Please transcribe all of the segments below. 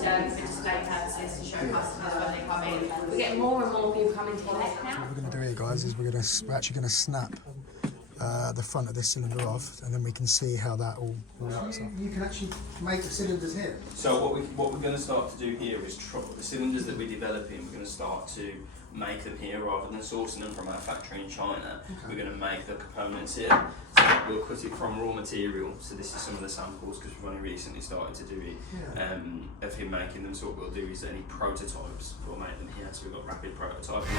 display purposes to show customers when they come in. We're getting more and more people coming to collect now. What we're going to do here, guys, is we're actually going to snap the front of this cylinder off, and then we can see how that all works. You can actually make the cylinders here. So what we're going to start to do here is the cylinders that we're developing. We're going to start to make them here rather than sourcing them from our factory in China. Okay. We're going to make the components here. So we'll cut it from raw material. So this is some of the samples because we've only recently started to do it of him making them. So what we'll do is any prototypes, we'll make them here. So we've got rapid prototyping.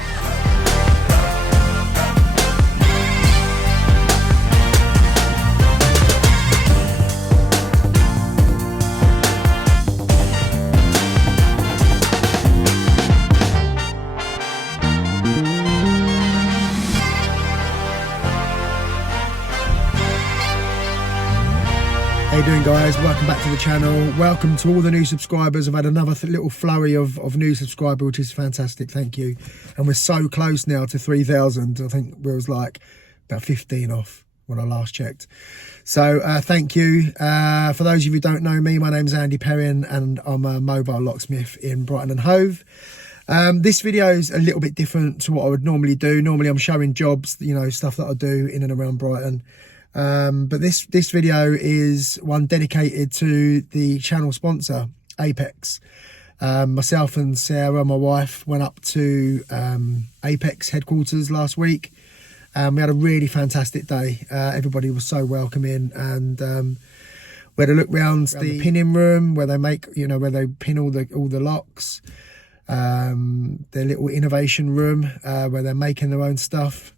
How you doing, guys? Welcome back to the channel. Welcome to all the new subscribers. I've had another little flurry of new subscribers, which is fantastic. Thank you. And we're so close now to 3,000. I think we was like about 15 off when I last checked. So thank you. For those of you who don't know me, my name's Andy Perrin and I'm a mobile locksmith in Brighton and Hove. This video is a little bit different to what I would normally do. Normally I'm showing jobs, you know, stuff that I do in and around Brighton. But this video is one dedicated to the channel sponsor, Apecs. Myself and Sarah, my wife, went up to Apecs headquarters last week. We had a really fantastic day. Everybody was so welcoming, and we had a look round the pinning room where they make, you know, where they pin all the locks. Their little innovation room where they're making their own stuff.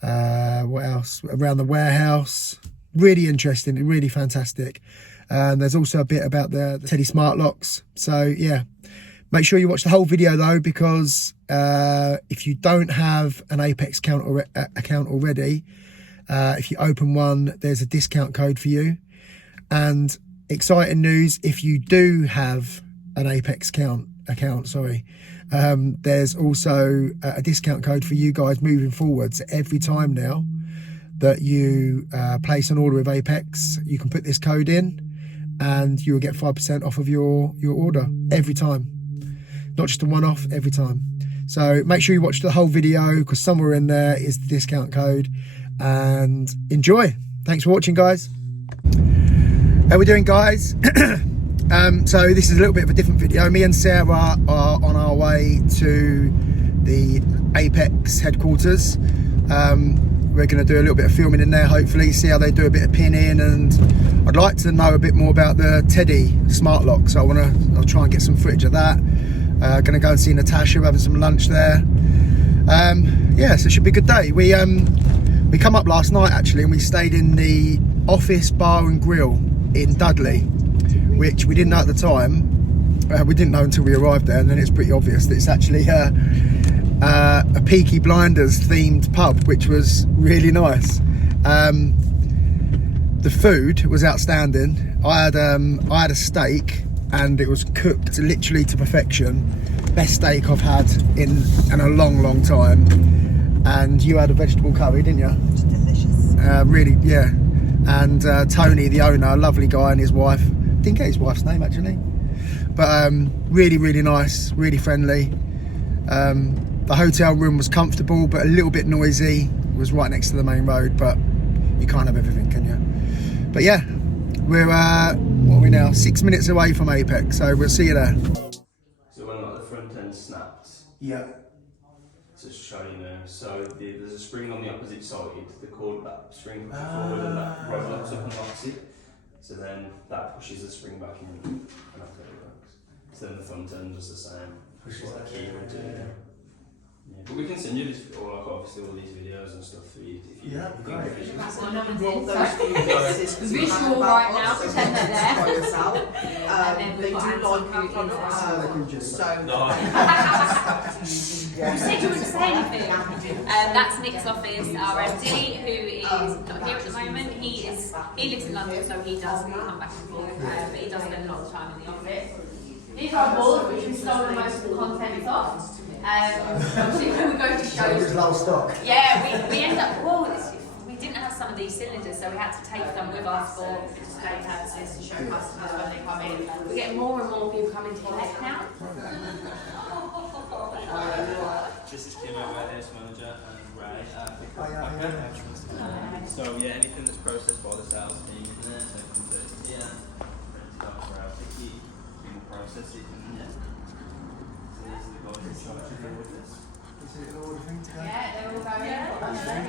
What else? Around the warehouse. Really interesting, really fantastic. And there's also a bit about the Tedee smart locks. So yeah, make sure you watch the whole video though, because if you don't have an Apex account already, if you open one, there's a discount code for you. And exciting news, if you do have an Apex account, there's also a discount code for you guys moving forward. So every time now that you place an order with Apex, you can put this code in and you will get 5% off of your order every time. Not just a one-off, every time. So make sure you watch the whole video, because somewhere in there is the discount code, and enjoy. Thanks for watching, guys. How we doing, guys? So this is a little bit of a different video. Me and Sarah are on our way to the Apex headquarters. We're going to do a little bit of filming in there, hopefully, see how they do a bit of pinning, and I'd like to know a bit more about the Tedee smart lock. So I'll try and get some footage of that. Going to go and see Natasha. We're having some lunch there. Yeah, so it should be a good day. We come up last night actually, and we stayed in the Office Bar and Grill in Dudley, which we didn't know at the time. We didn't know until we arrived there, and then it's pretty obvious that it's actually a Peaky Blinders themed pub, which was really nice. The food was outstanding. I had a steak, and it was cooked literally to perfection. Best steak I've had in a long time. And you had a vegetable curry, didn't you? It's delicious. Really, yeah. And Tony, the owner, a lovely guy, and his wife. Didn't get his wife's name actually, but really nice, really friendly. The hotel room was comfortable but a little bit noisy. It was right next to the main road, but you can't have everything, can you? But yeah, we're what are we now, 6 minutes away from Apex, so we'll see you there. So when like the front end snapped, Yeah. to show you now, so there's a spring on the opposite side, the cord, that spring pushes forward and that locks up and locks it. So then that pushes the spring back in, and that's how it works. So then the front end does the same, pushes the key would do. Yeah. But we can send you this, or like obviously all these videos and stuff for you if you. Yeah, great. Visual right now, pretend they're there. They do like our products. You said you wouldn't say anything. That's Nick's office, our MD, who is not here at the moment. He lives in London, so he does come back and forth, but he does spend a lot of time in the office. These are our boards, which we stole most of the contents off. Obviously when we go to shows. Low stock. Yeah, we end up, we didn't have some of these cylinders, so we had to take them with us for display purposes to show customers when they come in. We're getting more and more people coming to collect now. This is Kim, our warehouse manager, and Ray. So yeah, anything that's processed by the sales team in there, so it comes out here, ready to go for our picky, we will process it, and yeah. So these are the guys in charge of all of this. Is it all the thing today? Yeah, they're all going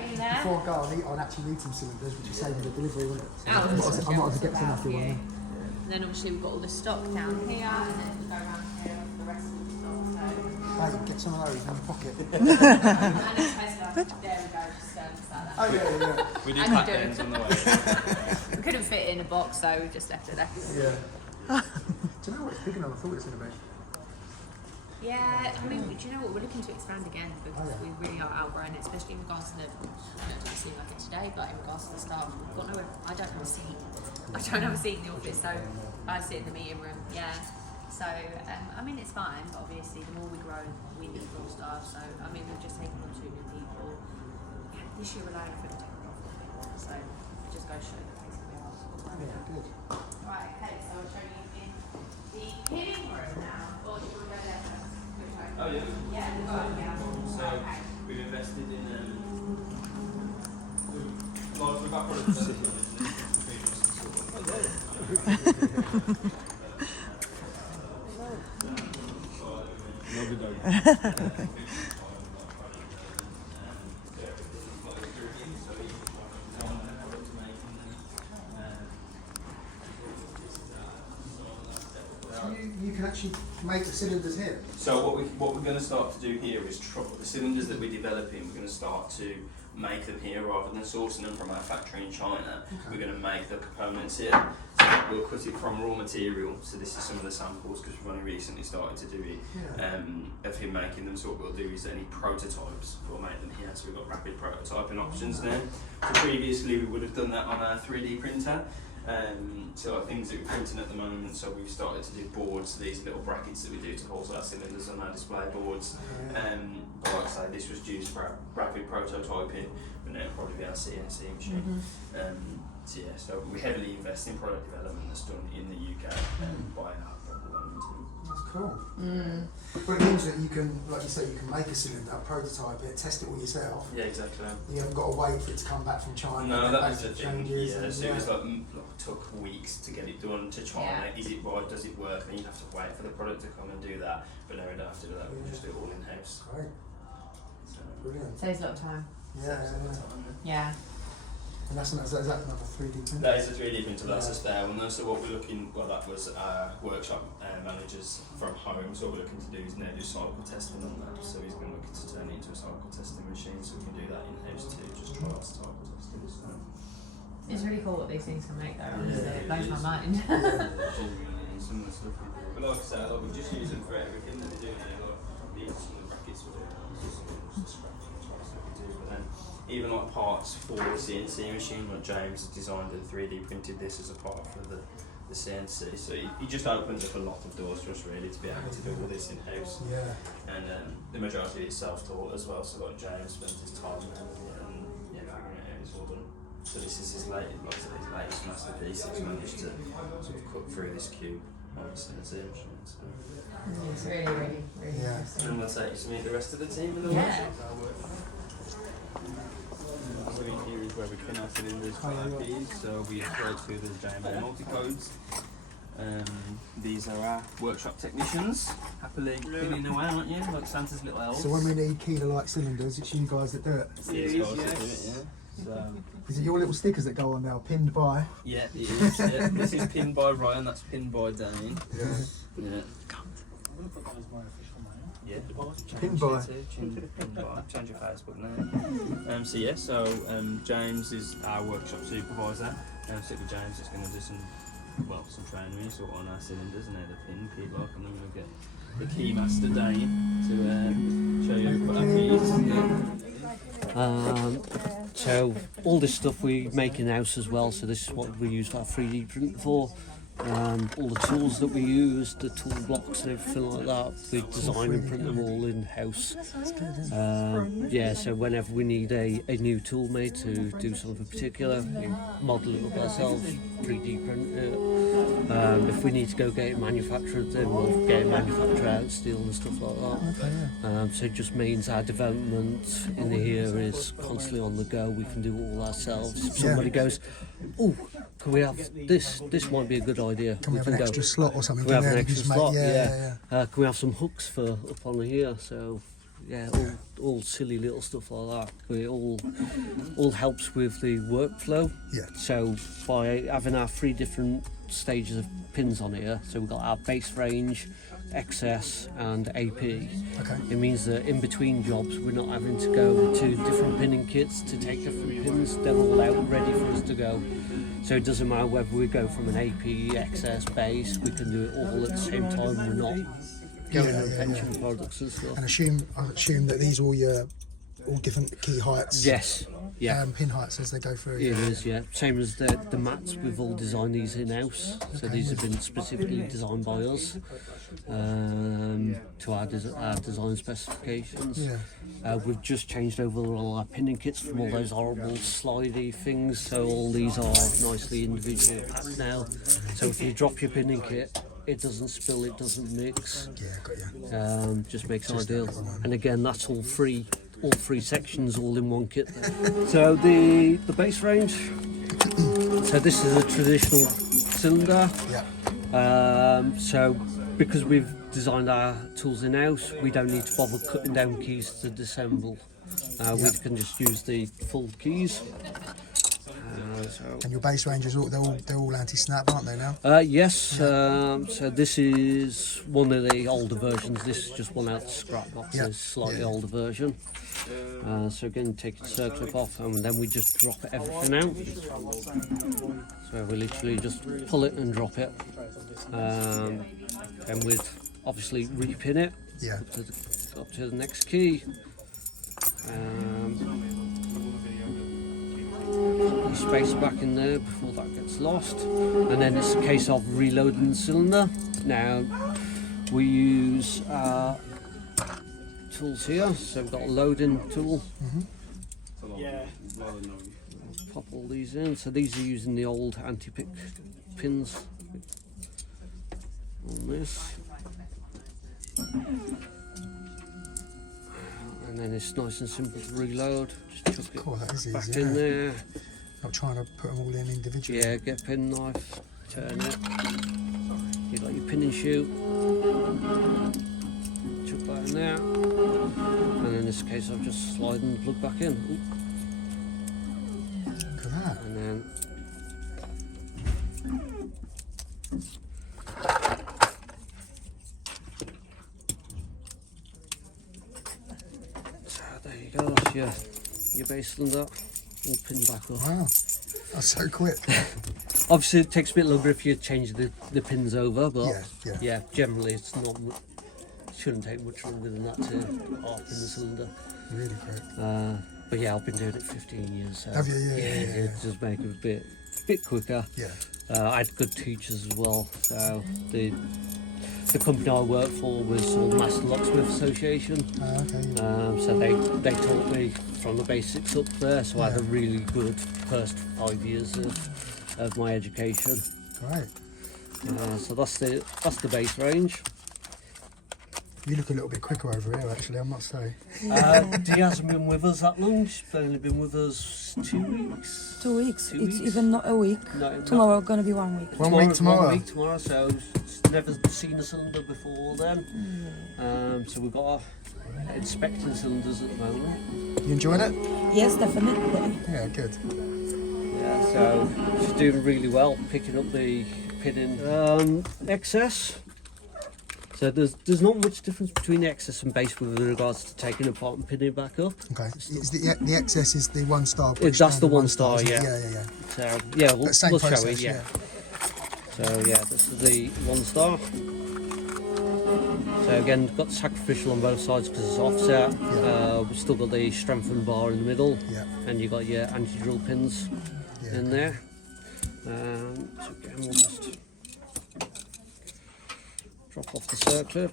in there. Before I go, I'll actually need some cylinders, which will save me the delivery, won't it? So Oh, I might have to get some off you, won't I? And then obviously we've got all the stock down here, and then we go around here with the rest of the stock. Hey, get some of those in the pocket. And it's Tesla. There we go, just like that. Oh yeah. We do And pack we do. ends on the way. We couldn't fit it in a box, so we just left it there. Yeah. Do you know what? It's bigger than I thought it was going to be. Yeah, I mean, do you know what? We're looking to expand again because we really are outgrowing it, especially in regards to the, it doesn't seem like it today, but in regards to the staff, we've got nowhere, I don't have a seat. I don't have a seat in the office, so I sit in the meeting room, yeah. So, I mean, it's fine, but obviously the more we grow, we need more staff, so, I mean, we've just taken on 2 new people. Yeah, this year we're allowing for the taking off, so it just goes to show the place that we are. Yeah, good. Right, okay, so I'll show you in the pinning room now, or do you want to go there first? Oh yeah. Yeah, we'll go, yeah. So Okay. we've invested in well, we've got products that You can actually make the cylinders here. So what we're going to start to do here is the cylinders that we're developing. We're going to start to make them here rather than sourcing them from our factory in China. Okay. We're going to make the components here. So we'll cut it from raw material. So this is some of the samples because we've only recently started to do it of him making them. So what we'll do is any prototypes, we'll make them here. So we've got rapid prototyping options now. So previously we would have done that on our 3D printer. So like things that we're printing at the moment, so we've started to do boards, these little brackets that we do to hold our cylinders on our display boards. But like I say, this was used for our rapid prototyping, but now it'll probably be our CNC machine. So yeah, so we heavily invest in product development that's done in the UK by our development team. That's cool. But it means that you can, like you say, you can make a cylinder, prototype it, test it all yourself. Yeah, exactly. You haven't got to wait for it to come back from China. No, that was the make thing. changes Yeah, and- so it was like took weeks to get it done to China. Yeah. Is it right? Does it work? Then you'd have to wait for the product to come and do that. But now we don't have to do that. We can just do it all in house. Great, So, brilliant. Saves a lot of time. Yeah. Yeah. And that's another 3D printer. That is a 3D printer, that's a spare one though. So what we're looking, well that was workshop managers from home, so what we're looking to do is now do cycle testing on that. So he's going to look to turn it into a cycle testing machine so we can do that in-house too, just try out cycle testing. So. It's really cool what these things can make though, honestly. It blows my mind. Genuinely, some of the stuff we do. But like I say, like, we just use them for everything that they do now. Like these, some of the brackets we do, just scratching and trying stuff we do. But then even like parts for the CNC machine, like James has designed and 3D printed this as a part for the CNC. So he just opens up a lot of doors for us really to be able to do all this in house. Yeah. And the majority of it's self-taught as well. So like James spends his time and yeah, figuring it out. It's all done. So this is his latest, like I said, his latest masterpiece. He's managed to sort of cut through this cube on the CNC machine. So. It's really, really, really Yeah. interesting. And I'll take you to meet the rest of the team in the Yeah. workshop. So in here is where we pin our cylinders for our keys. So we apply to the JMA multi-codes. These are our workshop technicians, happily pinning away, aren't you? Like Santa's little elves. So when we need Keeler-like cylinders, it's you guys that do it. These guys that do it, yeah. So, Is it your little stickers that go on now, pinned by? yeah, it is. Yeah. This is pinned by Ryan, that's pinned by Danny. Yeah. Yeah. Yeah. Pinned by. Pinned by. Change your Facebook name. So yeah, so James is our workshop supervisor. So James is going to do some training really sort of on our cylinders and how they're pinned, key lock, and then we'll get the key master Dane to show you what our keys. So all this stuff we make in house as well. So this is what we use our 3D printer for. All the tools that we use, the tool blocks and everything like that, we design and print them all in-house. Yeah, so whenever we need a new tool made to do something particular, we model it up ourselves, 3D print it. If we need to go get it manufactured, then we'll get it manufactured out, steel and stuff like that. So it just means our development in here is constantly on the go. We can do it all ourselves. If somebody goes, oh, can we have this? This might be a good idea. Can we have an extra slot or something? Can we have an extra slot? Yeah. Can we have some hooks for up on here? So, yeah, all silly little stuff like that. It all helps with the workflow. Yeah. So by having our 3 different stages of pins on here, so we've got our base range, XS and AP. It means that in between jobs we're not having to go to different pinning kits to take different pins. They're all out ready for us to go. So it doesn't matter whether we go from an AP, XS, base, we can do it all at the same time. We're not going on pension products and stuff. And I assume that these are all different key heights. Yes. Yeah. Pin heights as they go through. It is, yeah. Same as the mats, we've all designed these in-house. So these have been specifically designed by us to our design specifications. We've just changed over all our pinning kits from all those horrible slidey things. So all these are nicely individually packed now. So if you drop your pinning kit, it doesn't spill, it doesn't mix. Yeah, got you. Just makes it ideal. And again, that's all free. All 3 sections all in one kit there. So the base range, so this is a traditional cylinder. So because we've designed our tools in-house, we don't need to bother cutting down keys to disassemble. We can just use the full keys. And your base ranges, they're all anti-snap, aren't they now? Yes. So this is one of the older versions. This is just one out of the scrap box. It's slightly older version. So again, take the circlip off, and then we just drop everything out. So we literally just pull it and drop it, and we'd obviously repin it up to the next key. Put the space back in there before that gets lost, and then it's a case of reloading the cylinder. Now we use tools here, so we've got a loading tool. Pop all these in. So these are using the old anti-pick pins on this, and then it's nice and simple to reload. Just chuck it back in there. Not trying to put them all in individually. Yeah, get a pin knife, turn it. You've got your pin and shoot. Chuck that in there. And in this case, I'm just sliding the plug back in. Look at that. And then so there you go. That's your base cylinder. All pinned back up. Wow, that's so quick. Obviously, it takes a bit longer if you change the pins over, but yeah, generally it's not. Shouldn't take much longer than that to half in the cylinder. Really quick. But yeah, I've been doing it 15 years. So have you? Yeah. It just make it a bit quicker. Yeah. I had good teachers as well. So the company I worked for was called Master Locksmith Association. So they taught me from the basics up there. So I had a really good first 5 years of my education. Great. So that's the base range. You look a little bit quicker over here, actually, I must say. He hasn't been with us that long. She's only been with us 2 weeks. 2 weeks. 2 It's weeks. even not a week. No, Tomorrow gonna be 1 week. One week tomorrow. 1 week tomorrow. So she's never seen a cylinder before then. So we've got her inspecting cylinders at the moment. You enjoying it? Yes, definitely. Yeah, good. Yeah, so she's doing really well, picking up the pinning. XS. So there's not much difference between XS and base with regards to taking apart and pinning back up. Okay. Is the XS is the 1 star? That's the 1 star, yeah. Yeah. So yeah, we'll Same show process, it. Yeah. So yeah, this is the 1 star. So again, got the sacrificial on both sides because it's offset. We've still got the strengthened bar in the middle, and you've got your anti-drill pins in there. So again, we'll just drop off the circlip.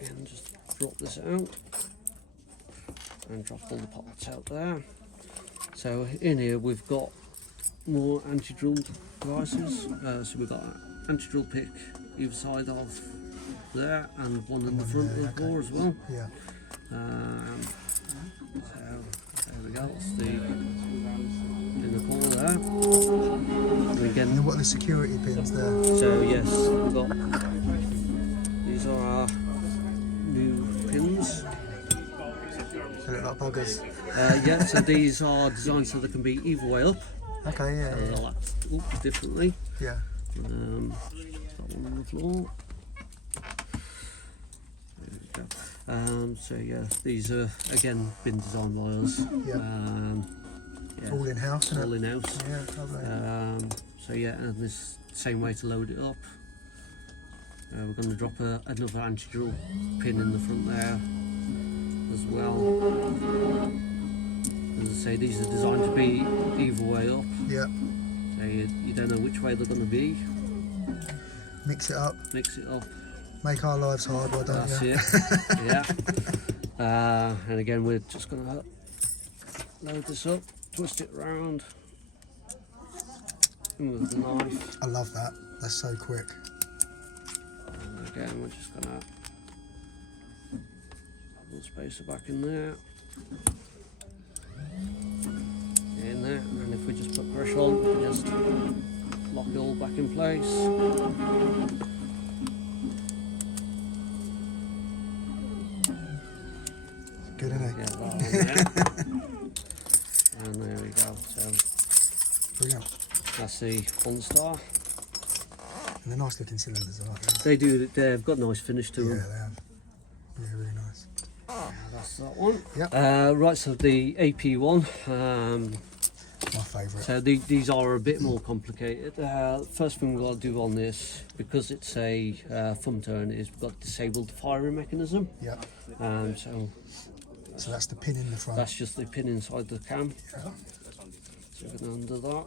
And just drop this out and drop all the parts out there. So in here we've got more anti-drill devices. So we've got an anti-drill pick either side of there and one in the front of the floor as well. Yeah. So there we go. That's the in the core there. And again, And what are the security pins there? so yes, we've got these are our new pins. They look like buggers. Yeah, so these are designed so they can be either way up. Okay, yeah. Locked differently. Yeah. Got one on the floor. There we go. So yeah, these are again been designed by us. Yeah. Yeah, All in house, isn't all it? in house. Yeah, lovely. So yeah, and this same way to load it up. We're going to drop another anti-drill pin in the front there as well. As I say, these are designed to be either way up. Yeah. So you don't know which way they're going to be. Mix it up. Mix it up. Make our lives hard, why don't That's you? it. Yeah. And again, we're just going to load this up, twist it around, and with the knife. I love that. That's so quick. And again, we're just going to put the spacer back in there. In there, and if we just put pressure on, we can just lock it all back in place. Good, isn't it? Yeah, that one there. And there we go. So Brilliant. that's the one star. And they're nice looking cylinders, aren't they? They do. They've got a nice finish to Yeah, them. they have. Yeah, really nice. That's that one. Yep. Right, so the AP one. My favourite. So these are a bit more complicated. First thing we've got to do on this, because it's a thumb turn, is we've got disabled the firing mechanism. Yep. So So that's the pin in the front. that's just the pin inside the cam. Yeah. So we're going to undo that.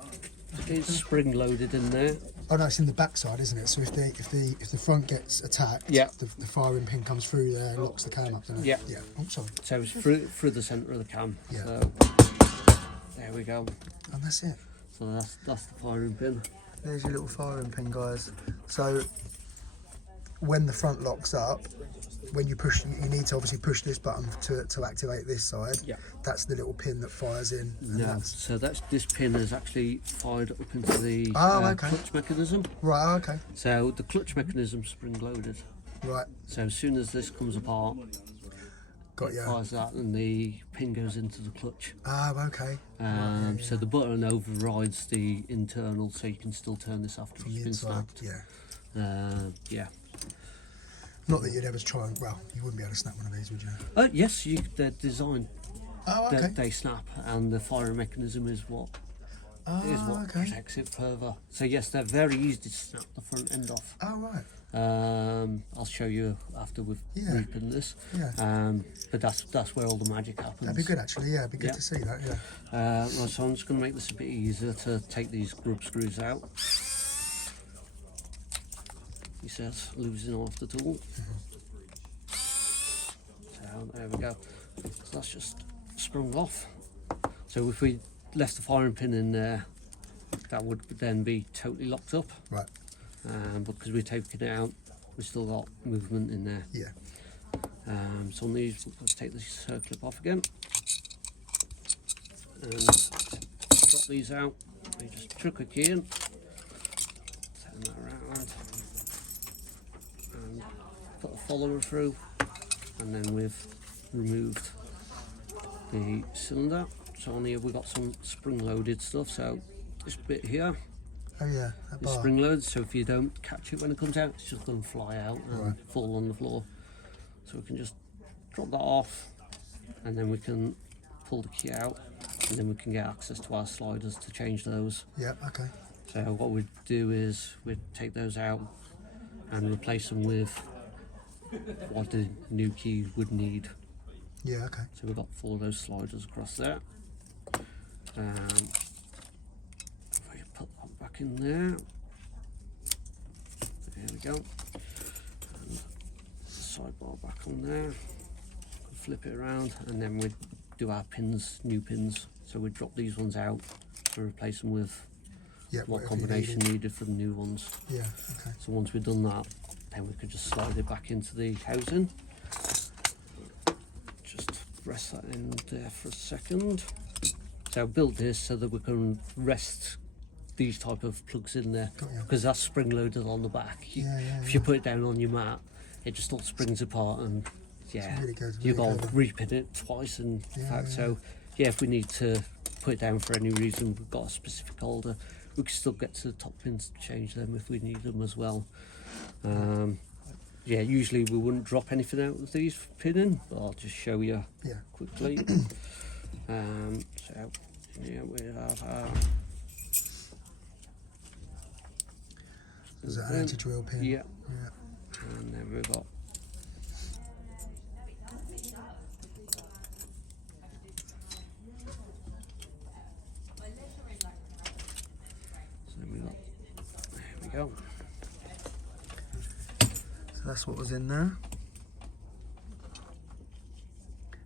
It's spring loaded in there. Oh no, it's in the back side, isn't it? So if the front gets attacked, Yeah. the firing pin comes through there and locks the cam up, doesn't it? Yeah. Yeah. Oh, sorry. So it's through the centre of the cam. Yeah. So there we go. And that's it. So that's the firing pin. There's your little firing pin, guys. So when the front locks up, when you push, you need to obviously push this button to activate this side. Yeah. That's the little pin that fires in. And No, that's, so this pin is actually fired up into the okay. clutch mechanism. right. Okay. So the clutch mechanism spring loaded. Right. So as soon as this comes apart, Got you. fires that, and the pin goes into the clutch. Okay. So the button overrides the internal, so you can still turn this after From it's the been inside. snapped. Yeah. Yeah. Not that you'd ever try and, well, you wouldn't be able to snap one of these, would you? Yes, they're designed. Oh, okay. They snap, and the firing mechanism is what Okay. protects it further. So yes, they're very easy to snap the front end off. Oh, right. I'll show you after we've repinned this. Yeah. But that's where all the magic happens. That'd be good, actually. Yeah, it'd be good Yeah. to see that. Yeah. Right, so I'm just going to make this a bit easier to take these grub screws out. He says, losing off the tool. So there we go. So that's just sprung off. So if we left the firing pin in there, that would then be totally locked up. Right. But because we're taking it out, we've still got movement in there. Yeah. So on these, let's take the circlip off again. And drop these out. We just chuck a key in. Turn that around. And put a follower through. And then we've removed the cylinder. So on here we've got some spring loaded stuff. So this bit here Oh, yeah. That is bar. spring loaded. So if you don't catch it when it comes out, it's just going to fly out and Right. fall on the floor. So we can just drop that off, and then we can pull the key out, and then we can get access to our sliders to change those. Yeah. Okay. So what we'd do is we'd take those out and replace them with what the new key would need. Yeah. Okay. So we've got 4 of those sliders across there. If we back in there. There we go. And sidebar back on there. Flip it around, and then we do our pins, new pins. So we drop these ones out to replace them with what combination needed for the new ones. Yeah, okay. So once we've done that, then we could just slide it back into the housing. Just rest that in there for a second. So I built this so that we can rest these type of plugs in there, because that's spring loaded on the back. If you put it down on your mat, it just all springs apart, and you've got to repin it twice in fact. So if we need to put it down for any reason, we've got a specific holder, we can still get to the top pins to change them if we need them as well. Usually we wouldn't drop anything out of these for pinning, but I'll just show you quickly. So here we have our... Is that an anti-drill pin? Yeah. And then we've got... There we go. So that's what was in there.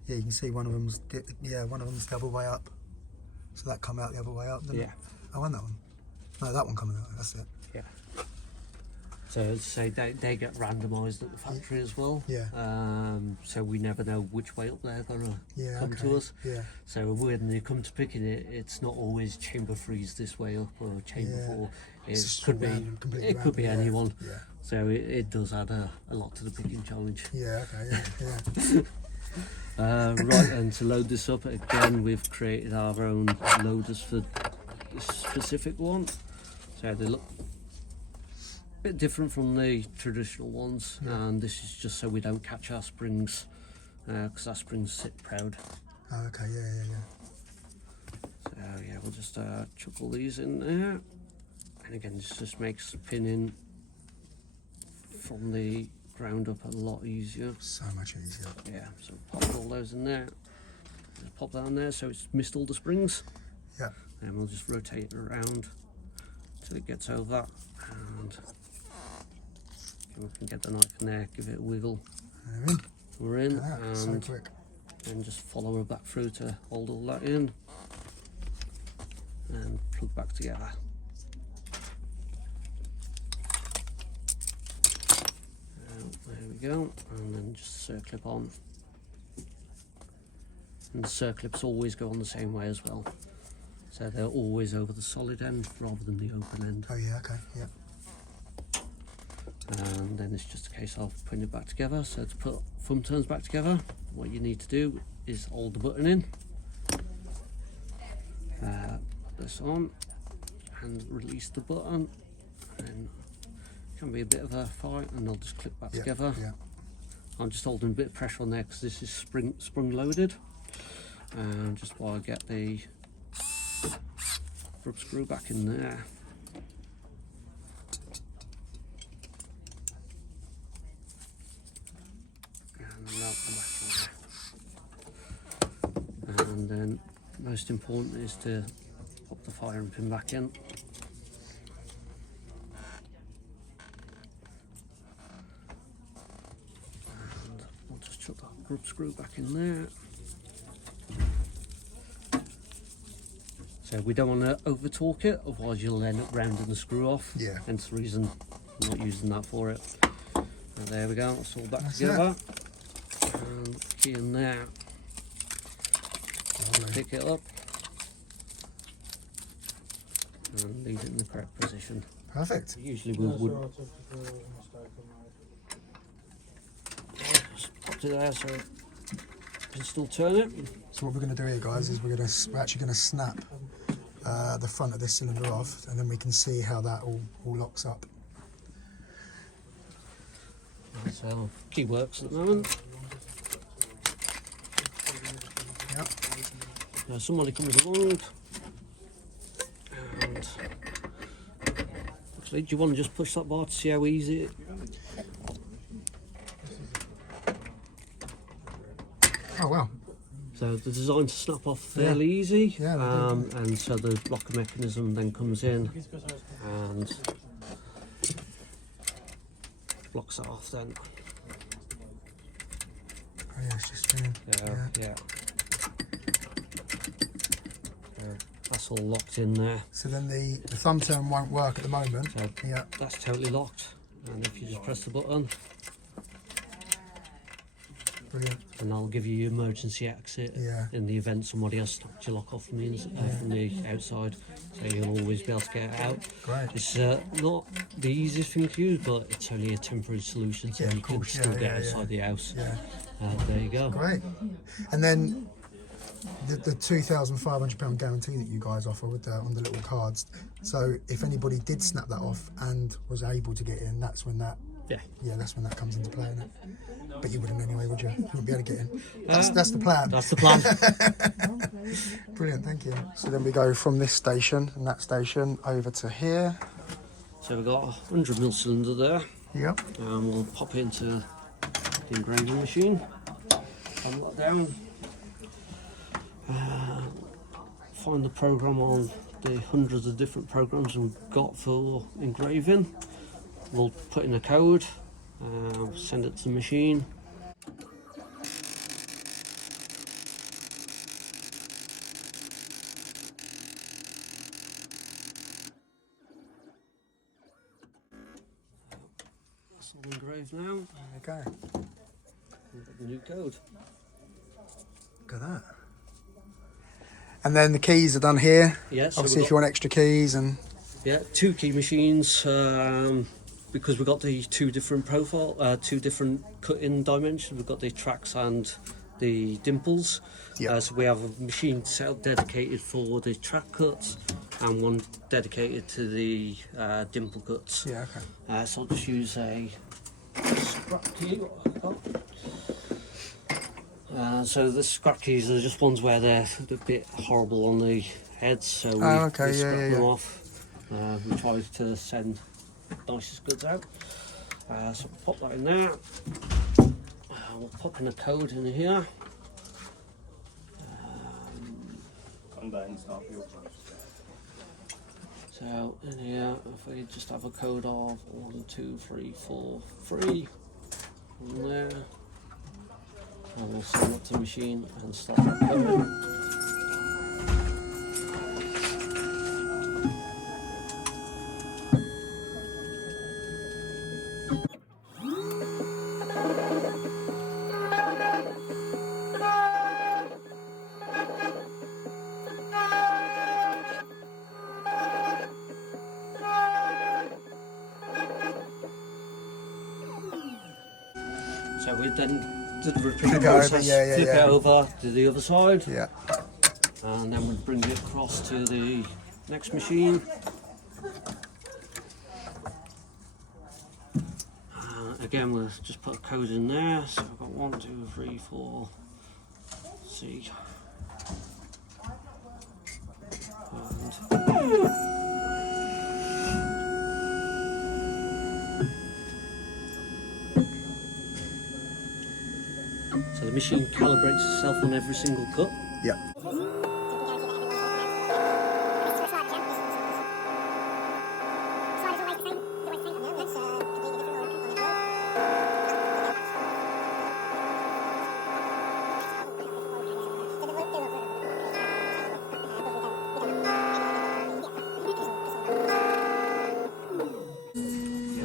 Yeah, you can see one of them's the other way up. So that come out the other way up, didn't it? Oh, and that one. No, that one coming out. That's it. Yeah. So as I say, they get randomised at the factory as well. So we never know which way up they're gonna come to us. So when they come to picking it, it's not always chamber freeze this way up or chamber 4. It could be anyone. So it does add a lot to the picking challenge. Right, and to load this up again, we've created our own loaders for this specific one. So they look a bit different from the traditional ones, and this is just so we don't catch our springs, because our springs sit proud. Oh, okay, So we'll just chuck all these in there, and again this just makes pinning from the ground up a lot easier. So much easier. Yeah, so pop all those in there. Just pop that in there so it's missed all the springs. And we'll just rotate it around till it gets over, and we can get the knife in there, give it a wiggle. We're in, and so quick. Then just follow her back through to hold all that in and plug back together. There we go, and then just circlip on. And the circlips always go on the same way as well. So they're always over the solid end rather than the open end. Oh yeah, okay, And then it's just a case of putting it back together. So to put thumb turns back together, what you need to do is hold the button in, put this on, and release the button. And it can be a bit of a fight, and they'll just clip back together. I'm just holding a bit of pressure on there because this is sprung loaded, and just while I get the rub screw back in there. And that one back in there. And then most important is to pop the firing pin back in. And I'll just chuck that rub screw back in there. So we don't want to over torque it, otherwise you'll end up rounding the screw off. Hence the reason I'm not using that for it. And there we go, it's all back together. And key in there. Pick it up and leave it in the correct position. Perfect. Usually we would just pop it there so you can still turn it. So what we're going to do here, guys, is we're actually going to snap the front of this cylinder off, and then we can see how that all locks up. So key works at the moment. Now somebody comes along, and actually, do you want to just push that bar to see how easy it? Oh wow. So the design to snap off fairly easy, Yeah, they do. and so the locker mechanism then comes in and locks it off then. Oh yeah, it's just spinning. Yeah. That's all locked in there. So then the thumb turn won't work at the moment. So Yeah. that's totally locked. And if you just press the button, Brilliant. and I'll give you your emergency exit Yeah. in the event somebody has snapped your lock off from the outside, so you'll always be able to get it out. Great. It's not the easiest thing to use, but it's only a temporary solution, so Yeah, of you can course. still Yeah, get yeah, outside the house. Yeah. There you go. Great. And then the £2,500 guarantee that you guys offer with on the little cards. So if anybody did snap that off and was able to get in, that's when that that's when that comes into play, isn't it? But you wouldn't anyway, would you? You wouldn't be able to get in. That's the plan. That's the plan. Brilliant, thank you. So then we go from this station and that station over to here. So we've got a 100mm cylinder there, Yep. and we'll pop it into the engraving machine. Put that down. Find the program on the hundreds of different programs we've got for engraving. We'll put in a code, send it to the machine. That's all engraved now. There you go. We've got the new code. Look at that. And then the keys are done here. Yeah, so Obviously, if you want extra keys and... Yeah, 2 key machines, because we've got the two different cut-in dimensions. We've got the tracks and the dimples. Yeah. So we have a machine set up dedicated for the track cuts and one dedicated to the dimple cuts. Yeah, okay. So I'll just use a scrap key. So the scrap keys are just ones where they're a bit horrible on the heads, so we scrap them off. We try to send nicest goods out. So we'll pop that in there. We'll pop in a code in here. So in here, if we just have a code of 1, 2, 3, 4, 3 on there. And we'll send it to the machine and start that code. So we then did the repeat process, flip it over to the other side, and then we bring it across to the next machine. Again, we'll just put a code in there. So I've got 1, 2, 3, 4, C. So the machine calibrates itself on every single cut. Yeah.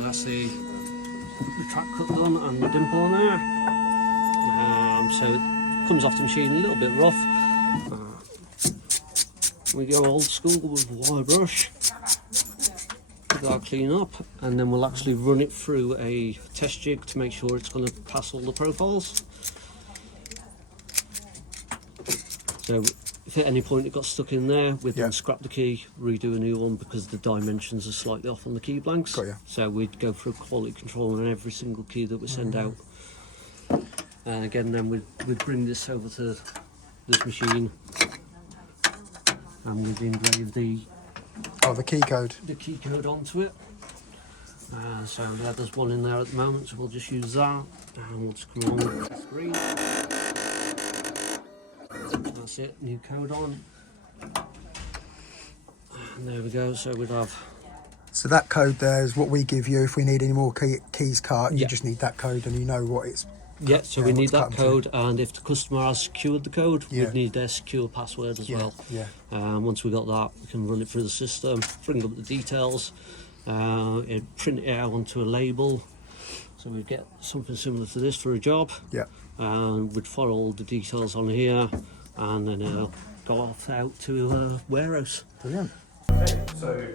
That's the track cut done and the dimple on there. So it comes off the machine a little bit rough. We go old school with a wire brush. Give that clean up, and then we'll actually run it through a test jig to make sure it's going to pass all the profiles. So if at any point it got stuck in there, we'd then scrap the key, redo a new one because the dimensions are slightly off on the key blanks. Got you. So we'd go through quality control on every single key that we send out. And again, then we'd bring this over to this machine and we'd engrave the key code. The key code onto it. So yeah, there's one in there at the moment, so we'll just use that and we'll just come on the screen. That's it, new code on. And there we go, so we'd have... So that code there is what we give you if we need any more keys cut. You Yeah. just need that code and you know what it's... Yeah, so we what need to cut that them to. code, and if the customer has secured the code, Yeah. we'd need their secure password as Yeah, well. yeah. Once we got that, we can run it through the system, bring up the details, print it out onto a label. So we'd get something similar to this for a job, Yeah. and we'd follow all the details on here, and then it'll go off out to a warehouse. Brilliant. Okay, so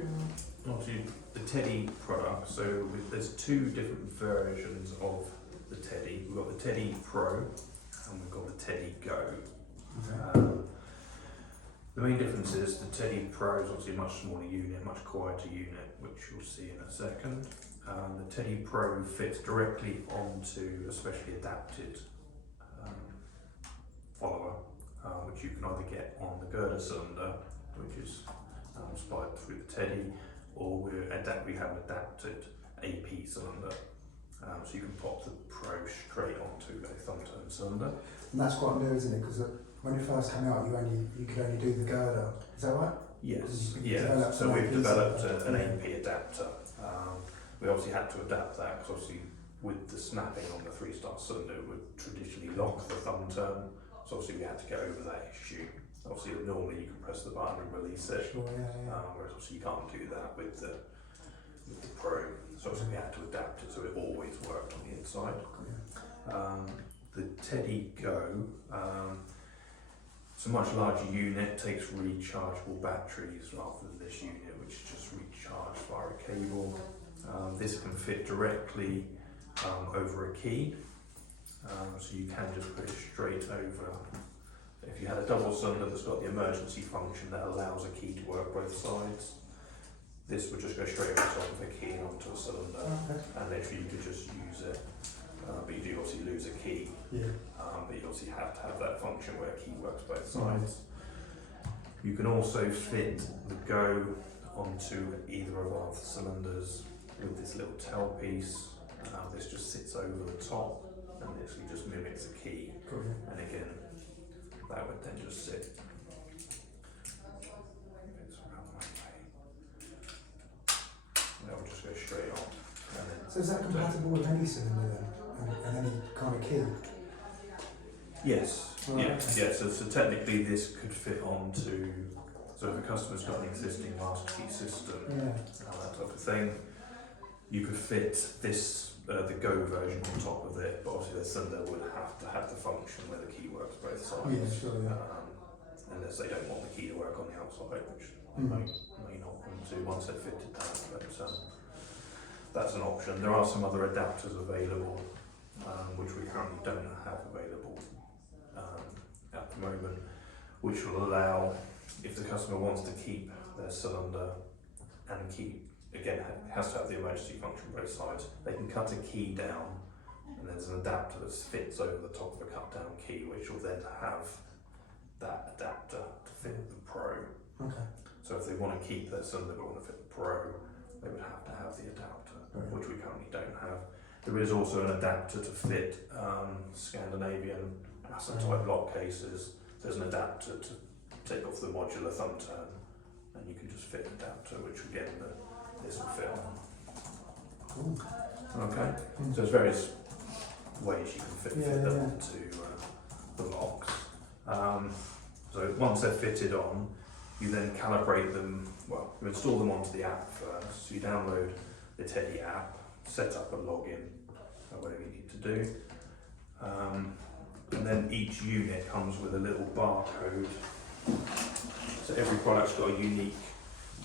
obviously the Tedee product, so there's two different versions of the Tedee. We've got the Tedee Pro and we've got the Tedee Go. The main difference is the Tedee Pro is obviously a much smaller unit, much quieter unit, which you'll see in a second. The Tedee Pro fits directly onto a specially adapted follower, which you can either get on the girder cylinder, which is supplied through the Tedee, or we have an adapted AP cylinder, so you can pop the Pro straight onto a thumb-turned cylinder. And that's quite new, isn't it? Because when it first came out, you could only do the girder. Is that right? Yes, You yeah. developed So an we've AP developed cylinder. an AP adapter. We obviously had to adapt that because obviously with the snapping on the 3-star cylinder, it would traditionally lock the thumb turn. So obviously we had to get over that issue. Obviously normally you can press the button and release it, Sure, yeah. whereas obviously you can't do that with the Pro. So obviously we had to adapt it so it always worked on the inside. The Tedee Go, it's a much larger unit, takes rechargeable batteries rather than this unit which is just recharged via a cable. This can fit directly over a key, so you can just put it straight over. If you had a double cylinder that's got the emergency function that allows a key to work both sides, this would just go straight over the top of a key and onto a cylinder, and literally you could just use it. But you do obviously lose a key, but you obviously have to have that function where a key works both sides. You can also fit the Go onto either of our cylinders with this little tail piece. This just sits over the top and literally just mimics a key. And again, that would then just sit. It's around that way. That would just go straight on. And then So is that compatible with any cylinder then? And any kind of key? Yes, Right, yeah, okay. yeah. So technically this could fit onto, so if a customer's got an existing master key system, that type of thing, you could fit this, the Go version on top of it, but obviously the cylinder would have to have the function where the key works both sides. Yeah, sure, yeah. Unless they don't want the key to work on the outside, which they may not want to once they've fitted that, but that's an option. There are some other adapters available, which we currently don't have available at the moment, which will allow, if the customer wants to keep their cylinder and keep, again, it has to have the emergency function both sides, they can cut a key down, and there's an adapter that fits over the top of a cut down key, which will then have that adapter to fit the Pro. Okay. So if they want to keep their cylinder but want to fit the Pro, they would have to have the adapter, which we currently don't have. There is also an adapter to fit Scandinavian asset type lock cases. There's an adapter to take off the modular thumb turn, and you can just fit an adapter, which again this will fit on. Okay, so there's various ways you can fit them onto the locks. So once they're fitted on, you then calibrate them. Well, you install them onto the app first. So you download the Tedee app, set up a login, or whatever you need to do. And then each unit comes with a little barcode. So every product's got a unique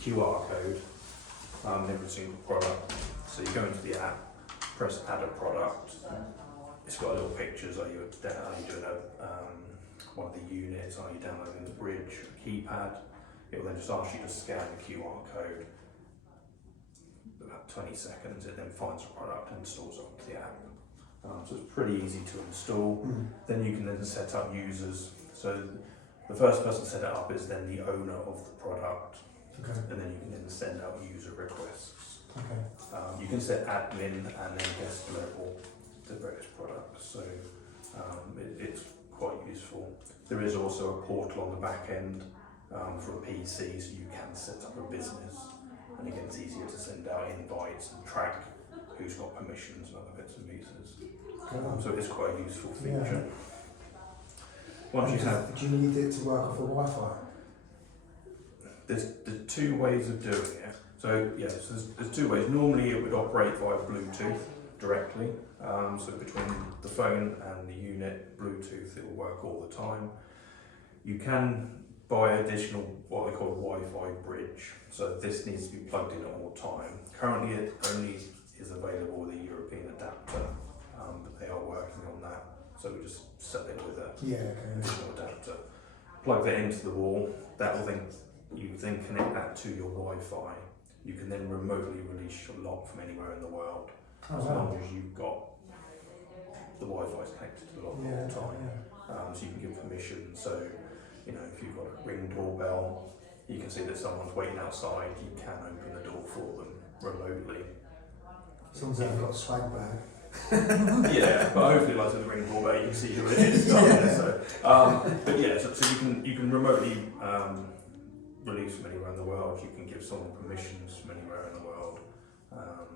QR code, every single product. So you go into the app, press add a product. It's got little pictures. Are you doing one of the units? Are you downloading the bridge, keypad? It will then just ask you to scan the QR code. About 20 seconds, it then finds a product and installs it onto the app. So it's pretty easy to install. Then you can then set up users. So the first person to set it up is then the owner of the product, and then you can then send out user requests. You can set admin and then guest level to various products. So it's quite useful. There is also a portal on the back end for a PC, so you can set up a business, and again it's easier to send out invites and track who's got permissions and other bits and pieces. So it's quite a useful feature. Once you have, do you need it to work off of Wi-Fi? there's two ways of doing it. So yes, there's two ways. Normally it would operate via Bluetooth directly. So between the phone and the unit, Bluetooth, it will work all the time. You can buy additional what they call a Wi-Fi bridge. So this needs to be plugged in at all time. Currently it only is available with a European adapter, but they are working on that. So we just set it with a additional adapter. Plug that into the wall. That will then, you then connect that to your Wi-Fi. You can then remotely release your lock from anywhere in the world, as long as you've got the Wi-Fi is connected to the lock all the time. So you can give permission. So, you know, if you've got a Ring doorbell, you can see that someone's waiting outside. You can open the door for them remotely. As long as they've got a swag bag. Yeah, but hopefully, like with the Ring doorbell, you can see who it is. But yeah, so you can remotely release from anywhere in the world. You can give someone permissions from anywhere in the world.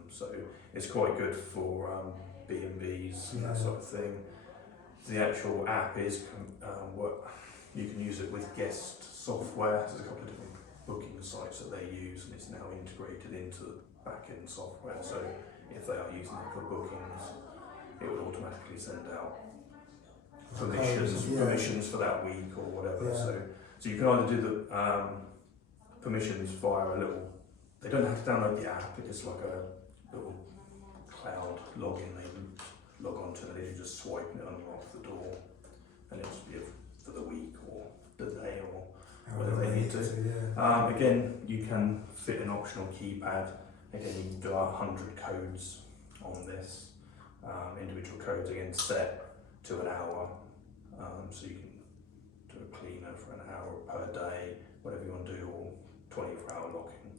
So it's quite good for B&Bs and that sort of thing. The actual app is what you can use it with guest software. There's a couple of different booking sites that they use, and it's now integrated into the back-end software. So if they are using it for bookings, it would automatically send out permissions for that week or whatever. So you can either do the permissions via a little. They don't have to download the app. It's like a little cloud login. They log onto it. You just swipe it and unlock the door, and it's for the week or the day or whatever they need to. Again, you can fit an optional keypad. Again, you can do 100 codes on this. Individual codes again set to an hour, so you can do a cleaner for an hour per day, whatever you want to do, or 24-hour locking.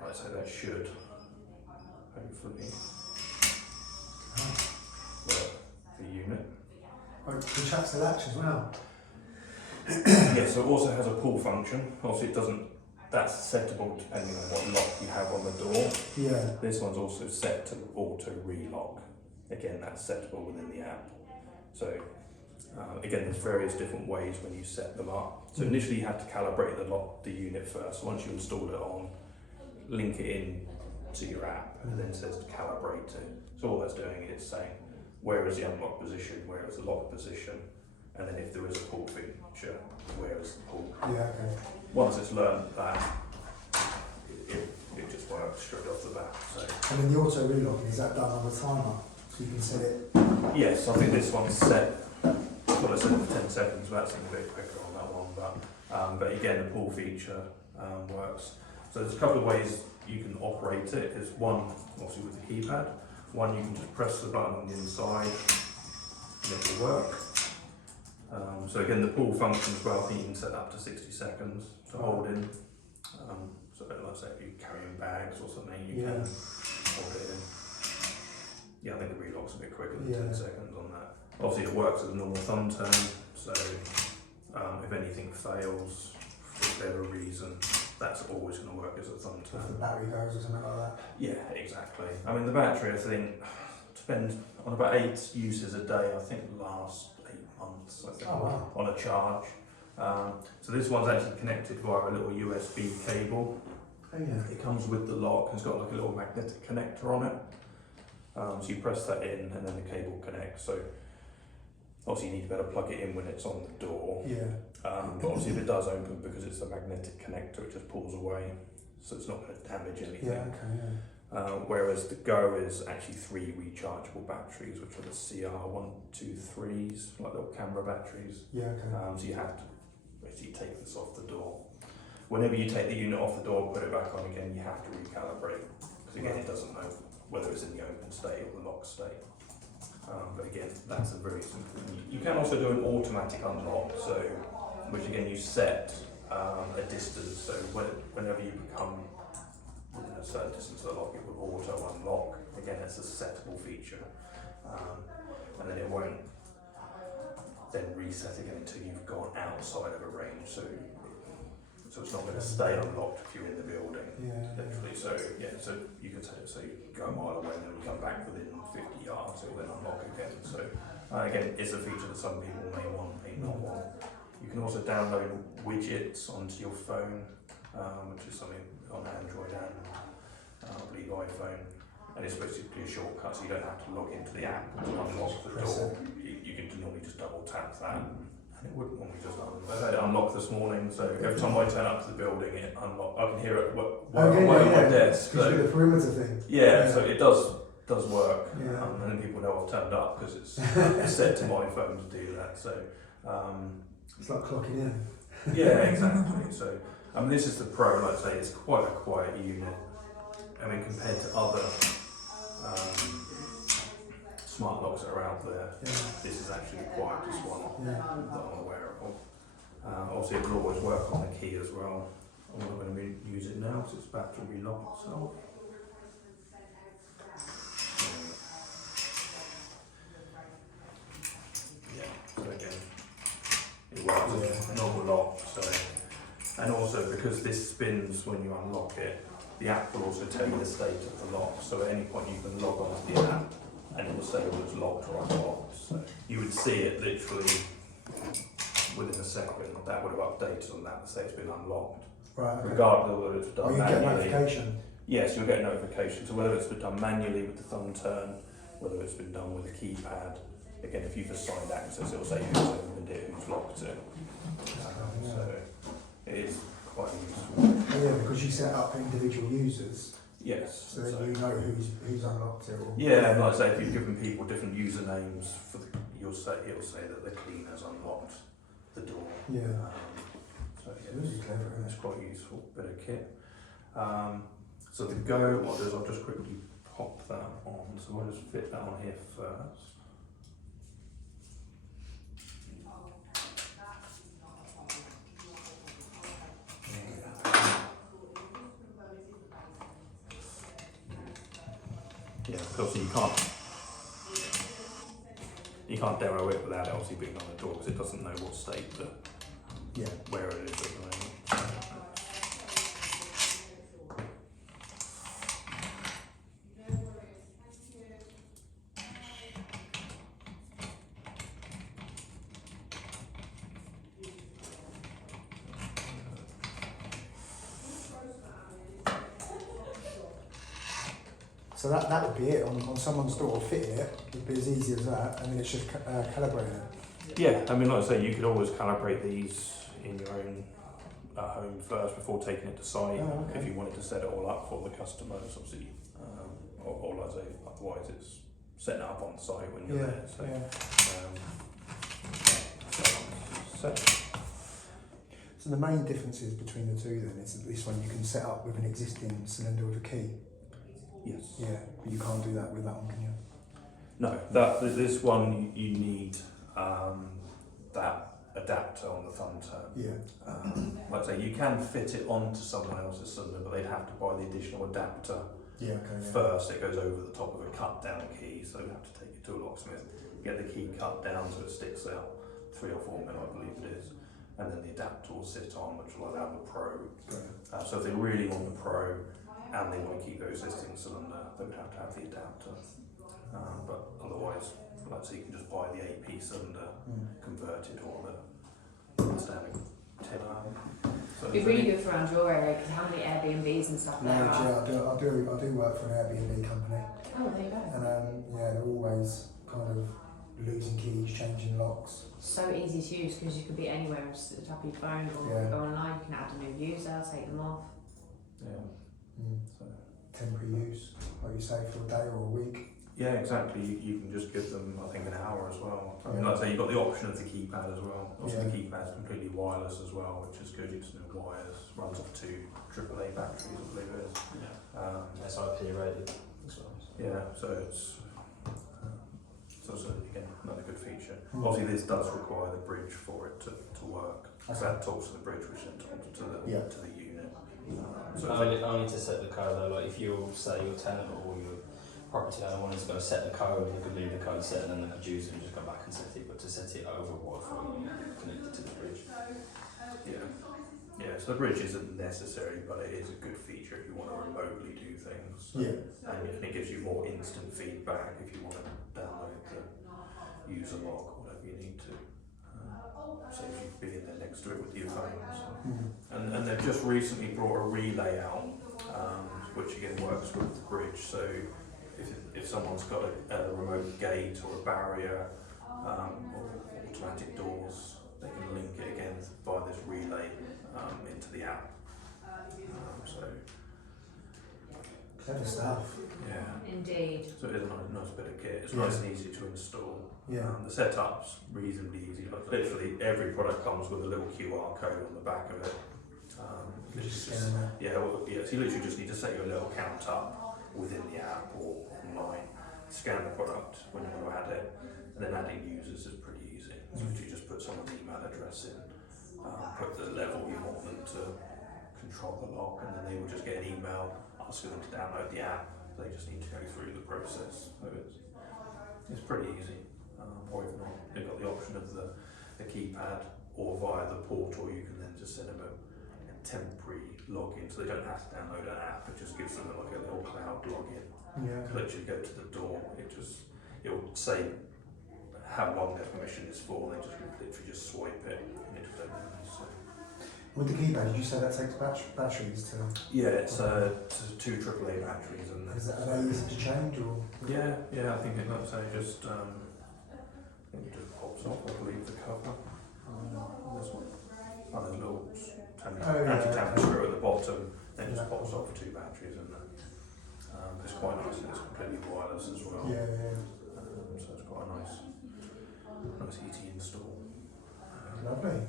Like I say, that should hopefully work for the unit. Retracts the latch as well. Yeah, so it also has a pull function. Obviously, it doesn't. That's settable depending on what lock you have on the door. Yeah. This one's also set to auto relock. Again, that's settable within the app. So again, there's various different ways when you set them up. So initially, you have to calibrate the unit first. Once you install it on, link it in to your app, and then it says to calibrate it. So all that's doing is saying where is the unlock position, where is the lock position, and then if there is a pull feature, where is the pull. Yeah, okay. Once it's learned that, it just works straight off the bat. So. And then the auto relocking, is that done on the timer? So you can set it? Yes, I think this one's set, well, I said for 10 seconds, but that's a bit quicker on that one. But again, the pull feature works. So there's a couple of ways you can operate it. There's one, obviously with the keypad. One, you can just press the button on the inside and it will work. So again, the pull function as well, I think you can set up to 60 seconds to hold in. So let's say if you're carrying bags or something, you can hold it in. Yeah, I think the relock's a bit quicker than 10 seconds on that. Obviously it works as a normal thumb turn, so if anything fails for whatever reason, that's always going to work as a thumb turn. If the battery goes or something like that? Yeah, exactly. I mean, the battery, I think, depends on about 8 uses a day, I think lasts 8 months, I think, on a charge. So this one's actually connected via a little USB cable. Oh yeah. It comes with the lock, and it's got like a little magnetic connector on it. So you press that in and then the cable connects. So obviously you need to be able to plug it in when it's on the door. Yeah. But obviously if it does open, because it's a magnetic connector, it just pulls away. So it's not going to damage anything. Yeah, okay, Whereas the Go is actually 3 rechargeable batteries, which are the CR123s, like little camera batteries. Yeah, okay. So you have to basically take this off the door. Whenever you take the unit off the door, put it back on again, you have to recalibrate. Because again, it doesn't know whether it's in the open state or the locked state. But again, that's a very simple. You can also do an automatic unlock, so which again you set a distance. So whenever you become within a certain distance of the lock, it will auto unlock. Again, it's a settable feature, and then it won't then reset again until you've gone outside of a range. So it's not going to stay unlocked if you're in the building. Literally. So so you can so you go a mile away and then come back within 50 yards, it will then unlock again. So again, it's a feature that some people may want, may not want. You can also download widgets onto your phone, which is something on Android and I believe iPhone, and it's basically a shortcut, so you don't have to log into the app to unlock the door. You can normally just double tap that, and it wouldn't normally just unlock. I had it unlocked this morning, so every time I turn up to the building, it unlocks. I can hear it on my desk. So, the perimeter thing. Yeah, so it does work, Yeah. and then people know I've turned up because it's set to my phone to do that. So it's like clocking in. yeah, exactly. So I mean, this is the Pro. Like I say, it's quite a quiet unit. I mean, compared to other smart locks that are out there, this is actually the quietest one that I'm aware of. Obviously, it will always work on the key as well. I'm not going to use it now because it's battery locked. So. So again, it works as a normal lock. So, and also because this spins when you unlock it, the app will also tell you the state of the lock. So at any point you can log onto the app and it will say whether it's locked or unlocked. So you would see it literally within a second. That would have updated on that to say it's been unlocked. Right. Okay. Regardless of whether it's done you get manually. notification. Yes, you'll get a notification. So whether it's been done manually with the thumb turn, whether it's been done with a keypad. Again, if you've assigned access, it will say who's opened it, who's locked it. So it is quite useful. Yeah, because you set up individual users, Yes. so then you know who's unlocked it. Or Yeah, and like I say, if you've given people different usernames, for it'll say that the cleaner's unlocked the door. Yeah. So It's really clever, isn't it's it? quite useful bit of kit. So the Go, what I'll do is I'll just quickly pop that on. So I'll just fit that on here first. Yeah, because obviously you can't demo it without it obviously being on the door because it doesn't know what state where it is at the moment. So that would be it on someone's door. Fitting it would be as easy as that, and then it's just calibrating it. Yeah, I mean, like I say, you could always calibrate these in your own home first before taking it to site. Oh, okay. If you wanted to set it all up for the customers, obviously, or like I say, otherwise it's setting it up on site when you're there. So, So the main differences between the two then is that this one you can set up with an existing cylinder with a key. yes. Yeah, but you can't do that with that one, can you? No, this one you need that adapter on the thumb turn. Yeah. Like I say, you can fit it onto someone else's cylinder, but they'd have to buy the additional adapter first. It goes over the top of a cut down key, so you have to take it to a locksmith, get the key cut down so it sticks out 3 or 4 mil, I believe it is, and then the adapter will sit on, which will allow the Pro. So if they really want the Pro and they want to keep their existing cylinder, they would have to have the adapter. But otherwise, like so you can just buy the AP cylinder converted or the standard Tedee. So It'd be really good for around your area because how many Airbnbs and stuff No, there are. I do work for an Airbnb company, Oh, there you go. and they're always kind of losing keys, changing locks. So easy to use because you could be anywhere and just at the top of your phone or go online. You can add a new user, take them off. yeah. So. Temporary use, like you say, for a day or a week. Yeah, exactly. You can just give them, I think, an hour as well. I mean, like I say, you've got the option of the keypad as well. Also, the keypad's completely wireless as well, which is good. It's no wires, runs off 2 AAA batteries, I believe it is. SIP rated as well. Yeah, so it's also, again, another good feature. Obviously, this does require the bridge for it to work. So that talks to the bridge, which then talks to the unit. So only to set the code though, like if you're, say, your tenant or your property owner wanted to go set the code, they could leave the code set and then they could use it and just go back and set it, but to set it over Wi-Fi connected to the bridge. Yeah, so the bridge isn't necessary, but it is a good feature if you want to remotely do things. Yeah. And it gives you more instant feedback if you want to download the user log, whatever you need to. Saves you being there next to it with your phone. So. And they've just recently brought a relay out, which again works with the bridge. So if someone's got a remote gate or a barrier or automatic doors, they can link it again via this relay into the app. So Clever stuff. yeah, Indeed. so it is a nice bit of kit. It's nice and easy to install. Yeah. The setup's reasonably easy. Like literally every product comes with a little QR code on the back of it. So you literally just need to set your little account up within the app or online, scan the product when you want to add it, and then adding users is pretty easy. So you just put someone's email address in, put the level you want them to control the lock, and then they will just get an email asking them to download the app. They just need to go through the process. So it's pretty easy. Or if not, they've got the option of the keypad, or via the portal you can then just send them a temporary login, so they don't have to download an app. It just gives them like a little cloud login. Yeah. Literally go to the door, it'll say how long their permission is for, and they just literally just swipe it and it just opens. So. With the keypad, did you say that takes batteries to? Yeah, it's 2 AAA batteries, and Are they easy to change or? yeah, I think it looks like just I think it just pops off. I believe the cover. This one. Oh, there's a little anti-tamper screw at the bottom. Then just pops off 2 batteries, and it's quite nice. And it's completely wireless as well. Yeah. So it's quite a nice easy install. Lovely.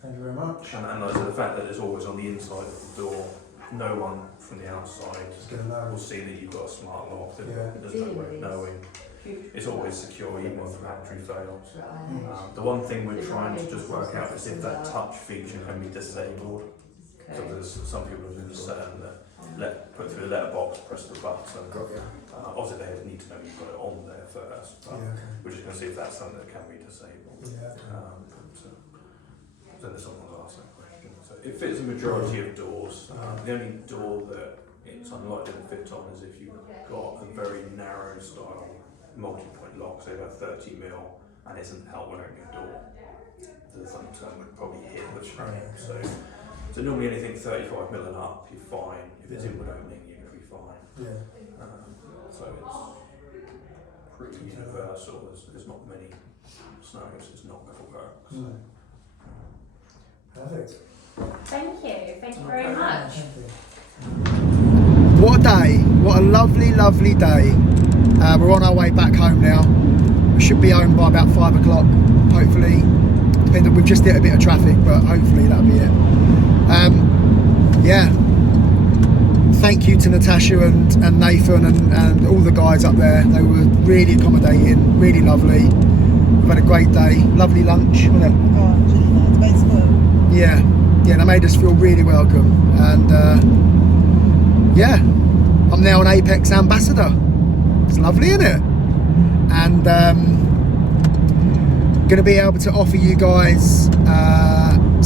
Thank you very much. And like, so the fact that it's always on the inside of the door, no one from the outside Just gonna know. will see that you've got a smart lock. Yeah. There's no way of knowing. It's always secure, even if the battery fails. The one thing we're trying to just work out is if that touch feature can be disabled. So there's some people who are concerned that put through the letterbox, press the button. Obviously they need to know you've got it on there first. But we're just going to see if that's something that can be disabled. So there's someone's asked that question. So it fits a majority of doors. The only door that it's unlikely to fit on is if you've got a very narrow style multi-point lock, say about 30mm, and isn't outwearing your door. The thumb turn would probably hit the frame. So normally anything 35mm and up, you're fine. If it's inward opening, you're going to be fine. So it's pretty universal. There's not many scenarios it's not going to work. So. Perfect. Thank you very much. What a day, what a lovely, lovely day. We're on our way back home now. We should be home by about 5 o'clock, hopefully. Depending, we've just hit a bit of traffic, but hopefully that'll be it. Thank you to Natasha and Nathan and all the guys up there. They were really accommodating, really lovely. We've had a great day, lovely lunch, wasn't it? Oh, really nice. Basically. Yeah, they made us feel really welcome, and I'm now an Apex ambassador. It's lovely, isn't it? And going to be able to offer you guys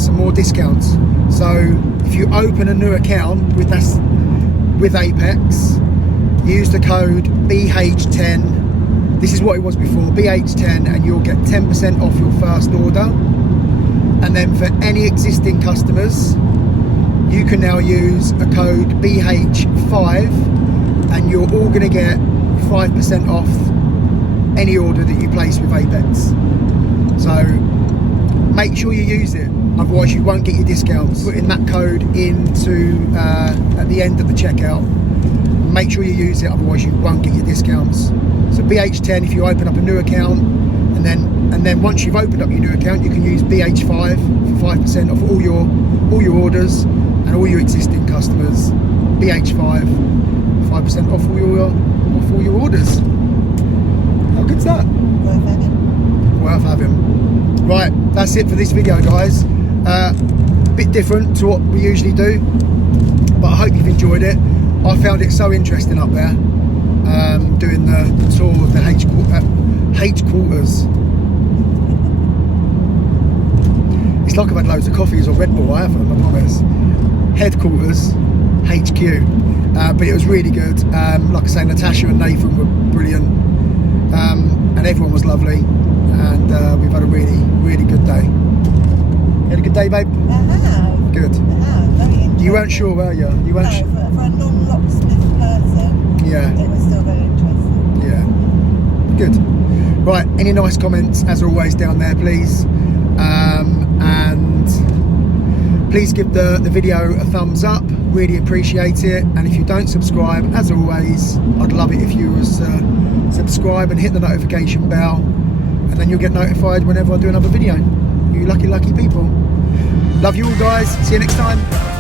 some more discounts. So if you open a new account with Apex, use the code BH10. This is what it was before, BH10, and you'll get 10% off your first order. And then for any existing customers, you can now use a code BH5, and you're all going to get 5% off any order that you place with Apex. So make sure you use it, otherwise you won't get your discounts. Putting that code into at the end of the checkout. Make sure you use it, otherwise you won't get your discounts. So BH10 if you open up a new account, and then once you've opened up your new account, you can use BH5 for 5% off all your orders and all your existing customers. BH5, 5% off all your orders. How good's that? Worth having. Right, that's it for this video, guys. Bit different to what we usually do, but I hope you've enjoyed it. I found it so interesting up there. doing the tour of the H quarters. It's like I've had loads of coffees or Red Bull. I haven't, I promise. Headquarters, HQ. But it was really good. Like I say, Natasha and Nathan were brilliant, and everyone was lovely, and we've had a really, really good day. You had a good day, babe? I have. Good. I have. Very interesting. You weren't sure, were you? You weren't. No, for a non-locksmith person, Yeah. it was still very interesting. Yeah. Good. Right. Any nice comments, as always, down there, please. And please give the video a thumbs up. Really appreciate it. And if you don't subscribe, as always, I'd love it if you was subscribe and hit the notification bell, and then you'll get notified whenever I do another video. You lucky people. Love you all, guys. See you next time.